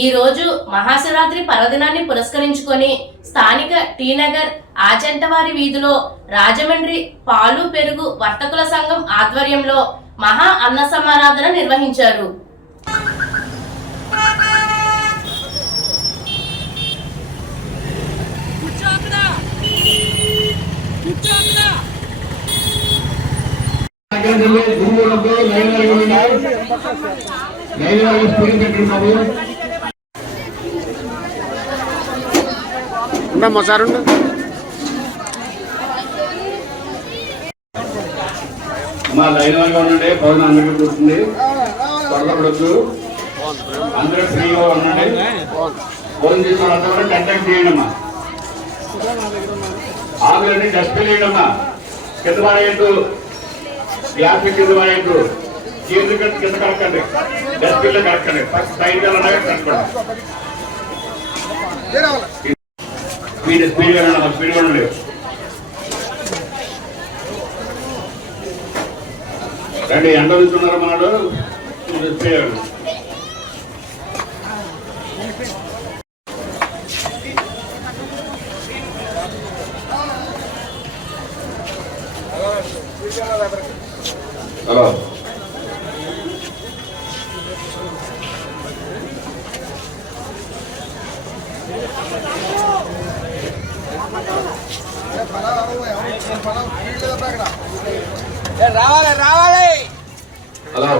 ఈ రోజు మహాశివరాత్రి పర్వదినాన్ని పురస్కరించుకొని స్థానిక టీనగర్ ఆచంటవారి వీధిలో రాజమండ్రి పాలు పెరుగు వర్తకుల సంఘం ఆధ్వర్యంలో మహా అన్న సమారాధన నిర్వహించారు. మా లైన్ వారిగా ఉండండి. భవనం అందరికీ కూర్చుంది. త్వరపడొచ్చు. అందరూ ఫ్రీగా ఉండండి. ఫోన్ చేసిన వాళ్ళంతా కాంటాక్ట్ చేయండి అమ్మా. ఆగులండి. డస్ట్బిన్ వేయండమ్మా. కింద పడేయద్దు. గ్యాస్ కింద పడేయద్దు. చేతులు కింద కలకండి. డస్ట్బిన్ లో కలకండి. ఫస్ట్ సైడ్ కలకండి. స్పీడ్ గా స్పీడ్ ఉండండి. రండి. ఎండ చూస్తున్నారు మనడు. హలో రావాలి. హలో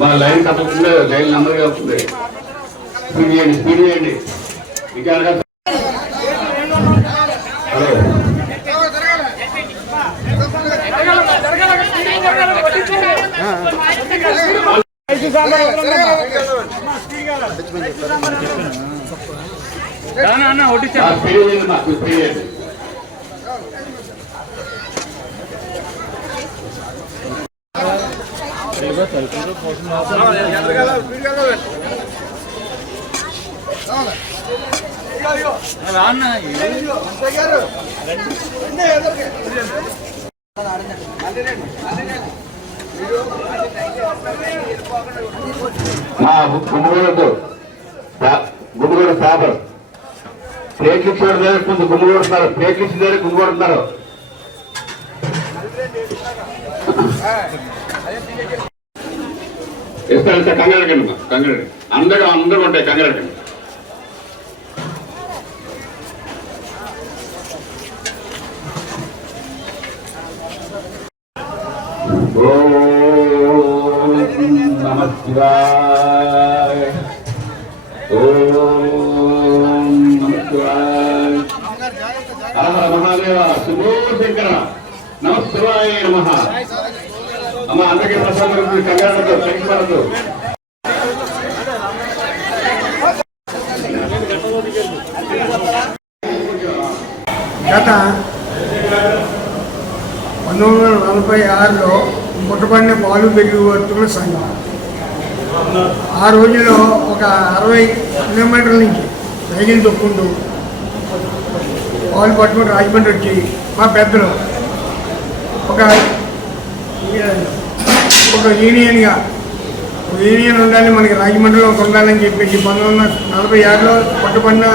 మన లైన్ తప్పకుండా లైన్ నెంబర్గా వస్తుంది. స్పీడ్ చేయండి. విచారంగా హలో స్పీడ్ చేయండి. మాకు స్పీడ్ చేయండి. గుమ్మిగూడ పేపర్ ప్లేట్లు ఇచ్చేవాడు గుమ్మి కొడుతున్నారు. ప్లేట్లు ఇచ్చిన గుమ్మి కొడుతున్నారు. ఇస్తే కంగారకండి. కంగారండి. అందరూ ఉంటాయి. కంగారకండి. నమ శివాయ. ఓం నమ శివాయ. హర మహాదేవ. శుభో శంకర. నమ శివాయ నమః. అమ్మ అందరికీ ప్రసాదం కంగారతో శంకరతో. గత 1946లో పుట్టపడిన పాలు పెరుగు వర్తకుల సంఘం ఆ రోజుల్లో ఒక 60 కిలోమీటర్ల నుంచి సైకిల్ తొక్కుంటూ పాలు పట్టుకుని రాజమండ్రి వచ్చి మా పెద్దలు ఒక యూనియన్ ఉండాలి, మనకి రాజమండ్రిలో ఒక ఉండాలని చెప్పేసి 1946లో పట్టుపడిన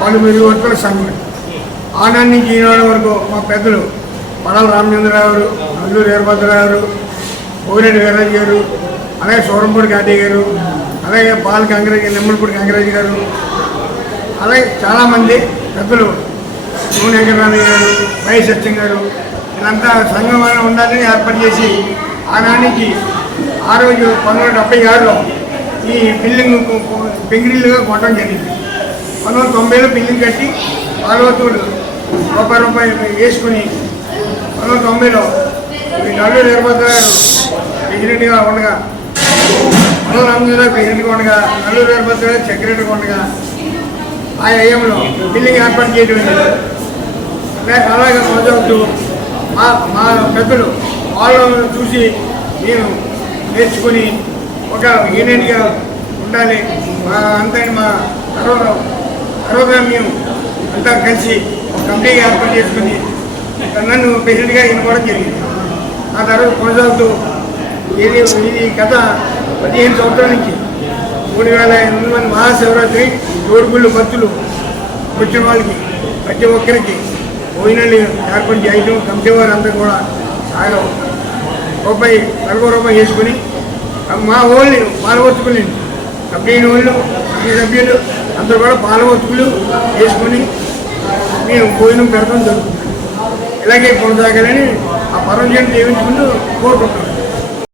పాలు పెరుగు వర్తకుల సంఘం ఆనాటి నుంచి ఈనాడు వరకు మా పెద్దలు పడాల రామచంద్రరావు గారు, అల్లూరు వీరభద్రరావు గారు, పోగిరెడ్డి వీర్రాజు గారు, అలాగే సూరంపూడి కాటయ్య గారు, అలాగే పాల గంగరాజు నిమ్మలపూడి గంగరాజు గారు, అలాగే చాలామంది పెద్దలు నూనె వెంకటరామయ్య గారు, వై సత్యం గారు, వీళ్ళంతా సంఘం ఉండాలని ఏర్పాటు చేసి ఆనాటికి ఆ రోజు 1976లో ఈ బిల్డింగ్ పెంగిరిల్లుగా కొట్టడం జరిగింది. 1990లో బిల్డింగ్ కట్టి పాలవతూడు రూపాయి వేసుకుని 1990లో ఈ అల్లూరు వీరభద్రరావు గారు ప్రెసిడెంట్గా ఉండగా, పడాల రామచంద్రరావు ప్రెసిడెంట్గా ఉండగా, అల్లూరు వీరభద్రరావు గారు సెక్రటరీగా ఉండగా ఆ ఏఎంలో బిల్డింగ్ ఏర్పాటు చేయడం. అలాగే కొనసాగుతూ మా పెద్దలు వాళ్ళను చూసి నేను నేర్చుకుని ఒక యూనియన్గా ఉండాలి అంతా మా తర్వాత మేము అంతా కలిసి ఒక కమిటీగా ఏర్పాటు చేసుకుని నన్ను ప్రెసిడెంట్గా ఎన్నుకోవడం జరిగింది. ఆ తర్వాత కొనసాగుతూ ఇది గత 15 సంవత్సరాల నుంచి 38,000 మహాశివరాత్రి తోడుగుళ్ళు భక్తులు వచ్చిన వాళ్ళకి ప్రతి ఒక్కరికి భోజనాలు ఏర్పాటు చేయడం కమిటీ వారు అందరూ కూడా ఆయన రూపాయి చేసుకుని మా వాళ్ళు పాలవర్తుకులు కమిటీ వాళ్ళు కమిటీ సభ్యులు అందరూ కూడా పాలవర్తుకులు చేసుకుని మేము భోజనం పెడతాం జరుగుతుంది. ఇలాగే కొనసాగాలని ఆ పరమజీవిని జీవించుకుంటూ కోరుకుంటున్నాం.